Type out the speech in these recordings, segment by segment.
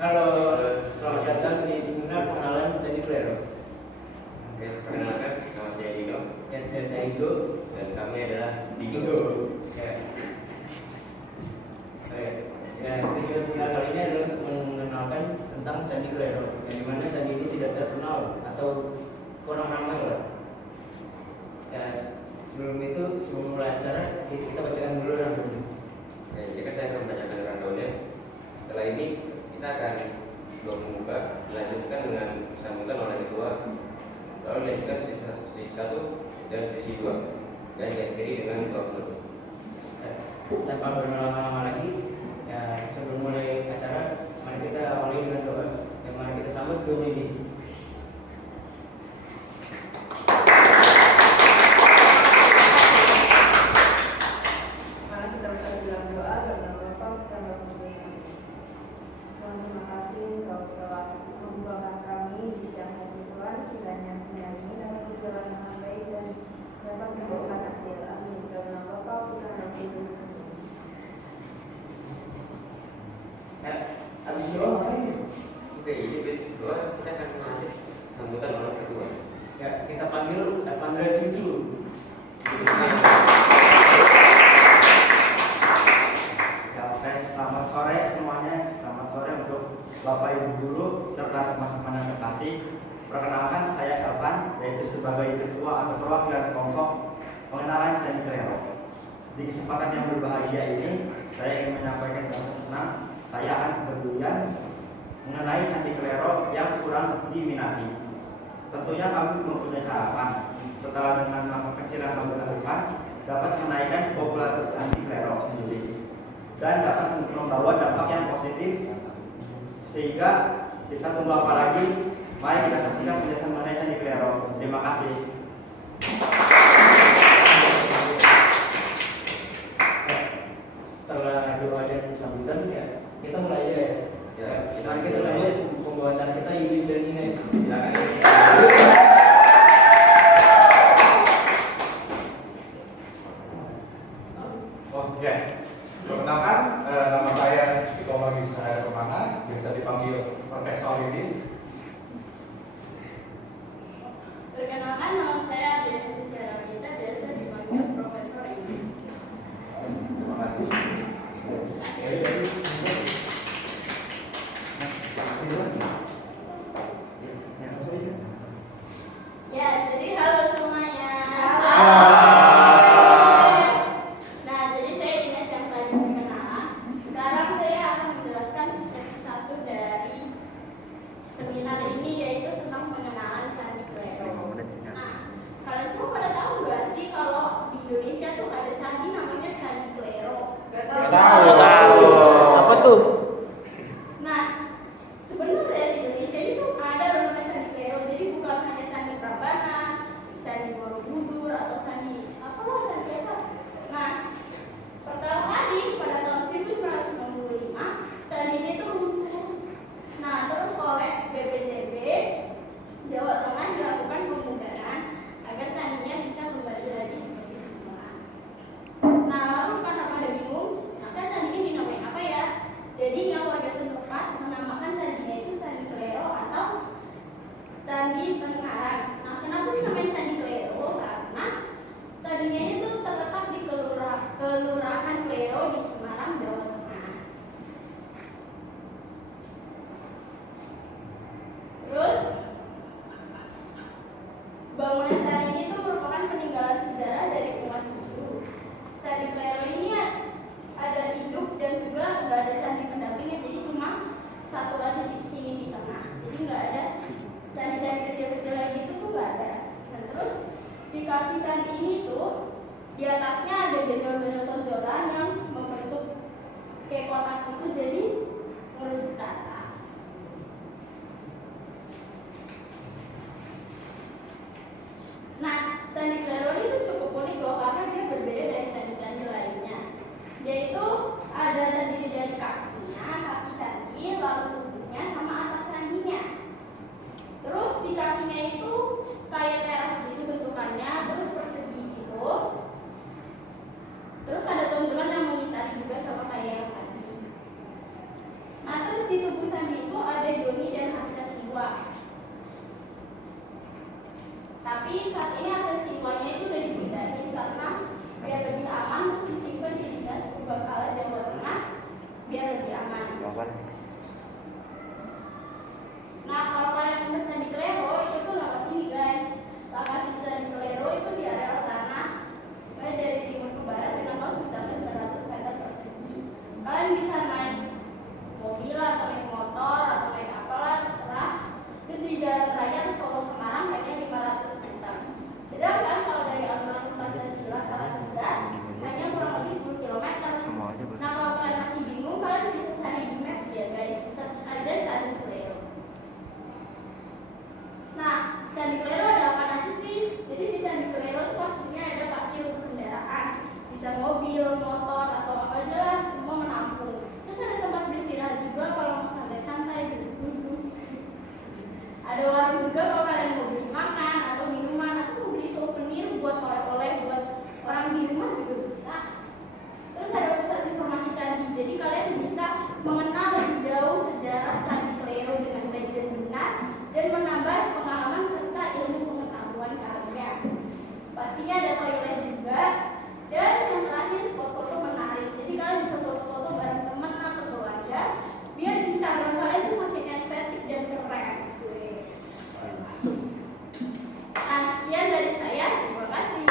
Halo, selamat datang di seminar pengenalan Candi Klero. Oke, perkenalkan, nama saya Digo. Ya, saya Digo. Dan kami adalah Digo. Ya. Ya, tujuan seminar kali ini adalah untuk mengenalkan tentang Candi Klero, yang dimana candi ini tidak terkenal atau kurang ramai lah. Ya, sebelum mulai acara kita bacakan dulu rundown. Ya, jadi saya akan membacakan rundownnya. Setelah ini kita akan membuka, dilanjutkan dengan sambutan oleh ketua, lalu dilanjutkan sesi 1 dan sesi 2, dan diakhiri dengan doa penutup. Tanpa berlama-lama lagi, ya sebelum mulai acara, mari kita awali dengan doa. Yang mari kita sambut doa ini. Habis doa ngapain? Oke, ini base 2 kita akan lanjut sambutan oleh ketua. Ya, kita panggil Evandra Cucu. Ya, oke, selamat sore semuanya. Selamat sore untuk Bapak Ibu guru serta teman-teman yang terkasih. Perkenalkan, saya Evan, yaitu sebagai ketua atau perwakilan kelompok pengenalan Candi Klero. Di kesempatan yang berbahagia ini, saya ingin menyampaikan dengan senang saya akan berduyun mengenai Candi Klero yang kurang diminati. Tentunya kami mempunyai harapan setelah dengan langkah kecil yang kami lakukan dapat menaikkan popularitas Candi Klero sendiri dan dapat membawa dampak yang positif, sehingga kita tunggu apa lagi? Mari kita saksikan penjelasan mengenai Candi Klero. Terima kasih. Setelah doa dan sambutan, ya kita mulai aja ya. Kita sambut pembawa acara kita Yulis dan Ines. Silakan. Oke, perkenalkan, nama saya Psikologi Sahara Kemana, biasa dipanggil Profesor Yudis. Perkenalkan, nama saya Adriana Sisyara Kita, biasa dipanggil Profesor Yudis. Terima kasih. Ya, jadi halo semuanya. Nah, jadi saya Ines yang tadi perkenalan. Sekarang saya akan menjelaskan sesi 1 dari seminar ini, yaitu tentang pengenalan Candi Klero. Nah, kalian semua pada tahu nggak mobil atau naik motor atau naik apalah terserah. Itu di jalan raya Solo Semarang hanya 500 meter. Sedangkan kalau dari alun-alun Pancasila Salatiga hanya kurang lebih 10 km. Nah, kalau kalian masih bingung, kalian bisa cari di Maps ya guys. Search aja Candi Klero. Nah, Candi Klero ada apa aja sih? Jadi di Candi Klero itu pastinya ada parkir untuk kendaraan, bisa mobil, motor atau apa aja lah, semua menampung. Terus ada tempat beristirahat juga kalau mau santai-santai duduk-duduk. Ada warung juga kalau kalian mau beli makan atau minuman atau mau beli souvenir buat oleh-oleh buat orang di rumah juga bisa. Terus ada pusat informasi candi, jadi kalian bisa mengenal lebih jauh sejarah Candi Klero dengan baik dan benar dan menambah pengalaman serta ilmu pengetahuan kalian. Pastinya ada toilet juga, dan yang terakhir spot foto menarik. Jadi kalian bisa foto-foto bareng teman atau keluarga biar di Instagram kalian tuh makin estetik dan keren. Nah, sekian dari saya. Terima kasih.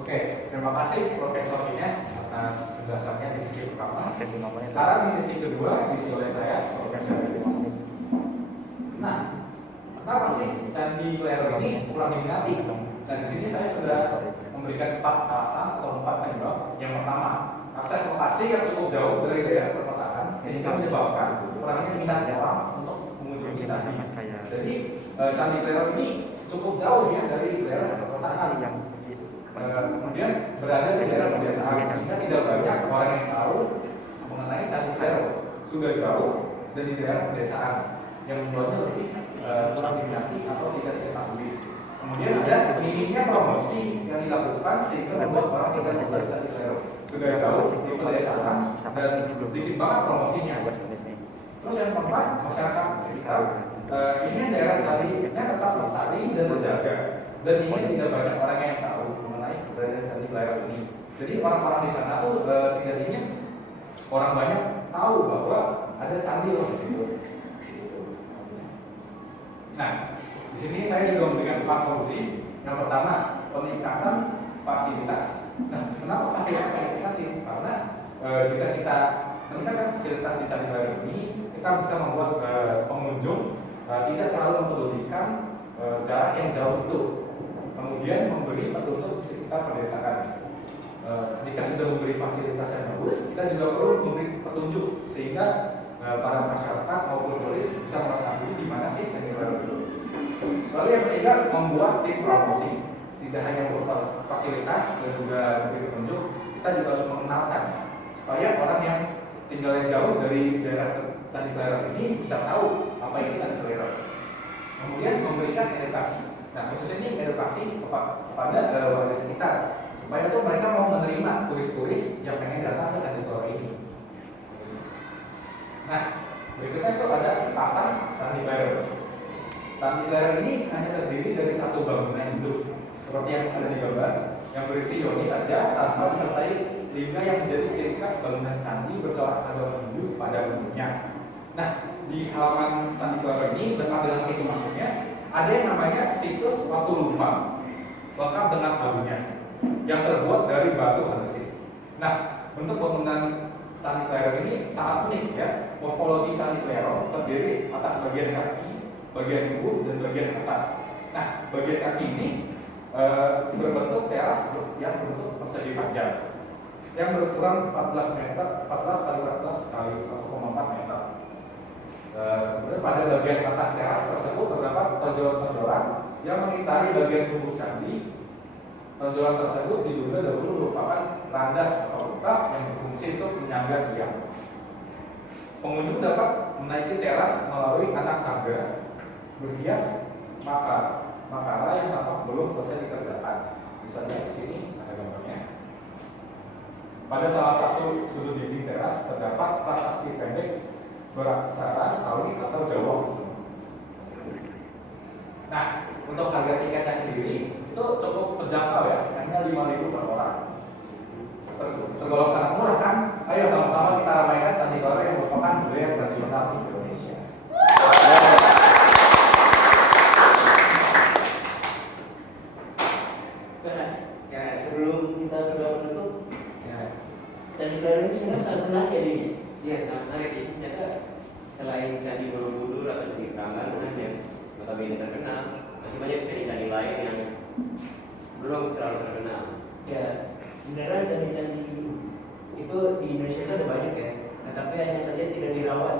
Oke, terima kasih Profesor Ines atas penjelasannya di sesi pertama. Sekarang di sesi kedua diisi oleh saya, Profesor Ines. Nah, kenapa sih Candi Klero ini kurang diminati? Dan di sini saya sudah memberikan 4 alasan atau 4 penyebab. Yang pertama, akses lokasi yang cukup jauh dari daerah perkotaan sehingga menyebabkan kurangnya minat orang untuk mengunjungi candi. Jadi Candi Klero ini cukup jauh ya dari daerah perkotaan. Kemudian berada di daerah pedesaan sehingga tidak banyak orang yang tahu mengenai Candi Klero. Sudah jauh dan di daerah pedesaan yang membuatnya lebih kurang diminati atau tidak diketahui. Kemudian ada minimnya promosi yang dilakukan sehingga membuat orang tidak mengetahui Candi Klero. Sudah jauh di pedesaan dan sedikit banget promosinya. Terus yang keempat, masyarakat sekitar ingin daerah candinya tetap lestari dan terjaga, dan ingin tidak banyak orang yang tahu mengenai keberadaan Candi Klero ini. Jadi orang-orang di sana tuh tidak ingin orang banyak tahu bahwa ada candi di situ. Nah, di sini saya juga memberikan 4 solusi. Yang pertama, peningkatan fasilitas. Nah, kenapa fasilitas saya tingkatin? Karena jika kita meningkatkan fasilitas di Candi Klero ini, kita bisa membuat pengunjung tidak terlalu mempedulikan jarak yang jauh itu. Kemudian memberi petunjuk di sekitar pedesaan. Jika sudah memberi fasilitas yang bagus, kita juga perlu memberi petunjuk sehingga para masyarakat maupun turis bisa mengetahui di mana sih Candi Klero itu. Lalu yang ketiga, membuat tim promosi. Tidak hanya berupa fasilitas dan juga memberi petunjuk, kita juga harus mengenalkan supaya orang yang tinggalnya jauh dari daerah Candi Klero ini bisa tahu apa itu Candi Klero. Kemudian memberikan edukasi. Nah, khususnya ini edukasi kepada warga sekitar supaya tuh mereka mau menerima turis-turis yang pengen datang ke Candi Klero ini. Nah, berikutnya itu ada pasang Candi Klero. Candi Klero ini hanya terdiri dari satu bangunan induk seperti yang ada di gambar, yang berisi yoni saja tanpa disertai lingga yang menjadi ciri khas bangunan candi bercorak agama Hindu pada bentuknya. Nah, di halaman Candi Klero ini dekat dengan pintu masuknya ada yang namanya situs Watu Lumpang, lengkap dengan alunya, yang terbuat dari batu andesit. Nah, bentuk bangunan Candi Klero ini sangat unik ya. Morfologi Candi Klero terdiri atas bagian kaki, bagian tubuh, dan bagian atas. Nah, bagian kaki ini berbentuk teras yang berbentuk persegi panjang yang berukuran 14 meter, 14 kali 14 kali 1,4 meter. Kemudian pada bagian atas teras tersebut terdapat tonjolan-tonjolan yang mengitari bagian tubuh candi. Tonjolan tersebut diduga dahulu merupakan landas atau atap yang berfungsi untuk menyangga tiang. Pengunjung dapat menaiki teras melalui anak tangga berhias makara yang tampak belum selesai dikerjakan. Misalnya di sini ada gambarnya. Pada salah satu sudut dinding teras terdapat prasasti pendek beraksara Kawi atau Jawa. Nah, untuk harga tiketnya sendiri itu cukup terjangkau ya, hanya 5.000 per orang. Tergolong sangat murah kan? Ayo sama-sama kita ramaikan Candi Klero yang merupakan budaya tradisional di Indonesia. Ya, sebelum kita ke Klero ini sebenarnya sangat menarik ya ini. Iya, sangat menarik. Ini ternyata selain Candi Borobudur atau Candi Prambanan yang notabene terkenal, masih banyak candi-candi lain yang belum terlalu terkenal. Ya, sebenarnya candi-candi itu di Indonesia itu ada banyak ya, nah, tapi hanya saja tidak dirawat.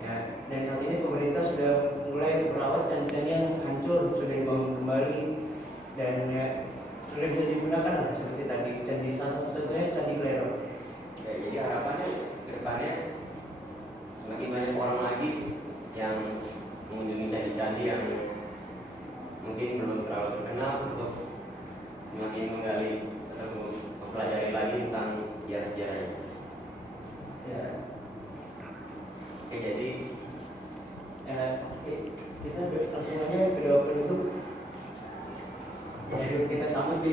Ya, dan saat ini pemerintah sudah mulai merawat candi-candi yang hancur, sudah dibangun kembali dan ya, sudah bisa digunakan lah, seperti tadi candi salah satu contohnya Candi Klero. Ya, jadi harapannya ke depannya semakin banyak orang lagi yang mengunjungi candi-candi yang mungkin belum terlalu terkenal untuk semakin menggali atau mempelajari lagi tentang sejarah-sejarahnya. Ya, Oke, jadi kita langsung aja video penutup. Jadi kita sambut di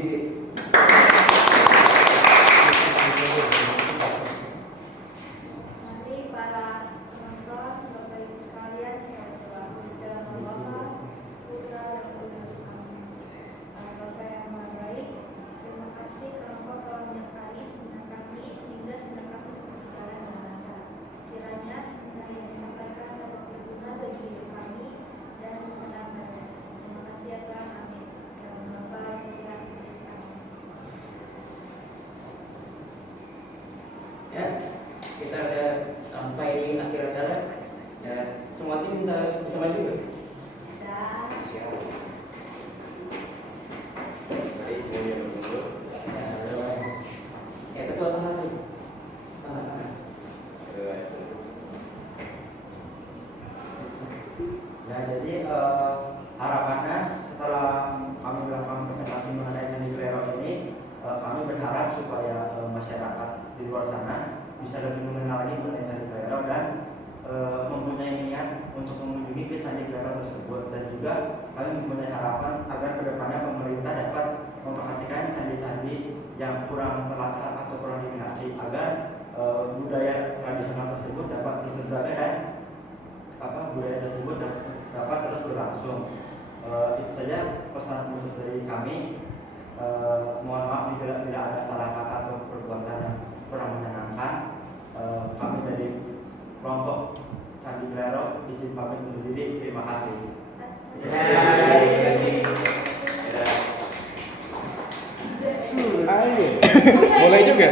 Mari para penonton, Bapak Ibu sekalian, saya telah dalam Bapa, Putra dan Kudus. Amin. Bapa yang Maha Baik, terima kasih karena Engkau telah menyertai segenap kami sehingga segenap kami berjalan dengan lancar. Kiranya sebenarnya yang disampaikan dapat berguna bagi hidup kami dan benar baik. Terima kasih ya Tuhan. Amin. Dalam Bapa yang Putra dan Kudus. Amin. ya, kita udah sampai di akhir acara. Ya, semua tim kita bisa maju nggak? Bisa. mari semuanya berkumpul. Ya, udah. Ya, ketua tangan tuh. Tangan. Nah, jadi harapannya setelah kami melakukan presentasi mengenai Candi Klero ini, kami berharap supaya masyarakat di luar sana bisa lebih mengenal lagi mengenai Candi Klero dan mempunyai niat untuk mengunjungi ke Candi Klero tersebut, dan juga kami mempunyai harapan agar kedepannya pemerintah dapat memperhatikan candi-candi yang kurang terlatih atau kurang diminati agar budaya tradisional tersebut dapat terus terjaga dan budaya tersebut dapat terus berlangsung. Itu saja pesan khusus dari kami. Mohon maaf bila ada salah kata atau perbuatan yang kurang menyenangkan. Kami dari kelompok Candi Klero izin pamit undur diri. Terima kasih. Boleh juga.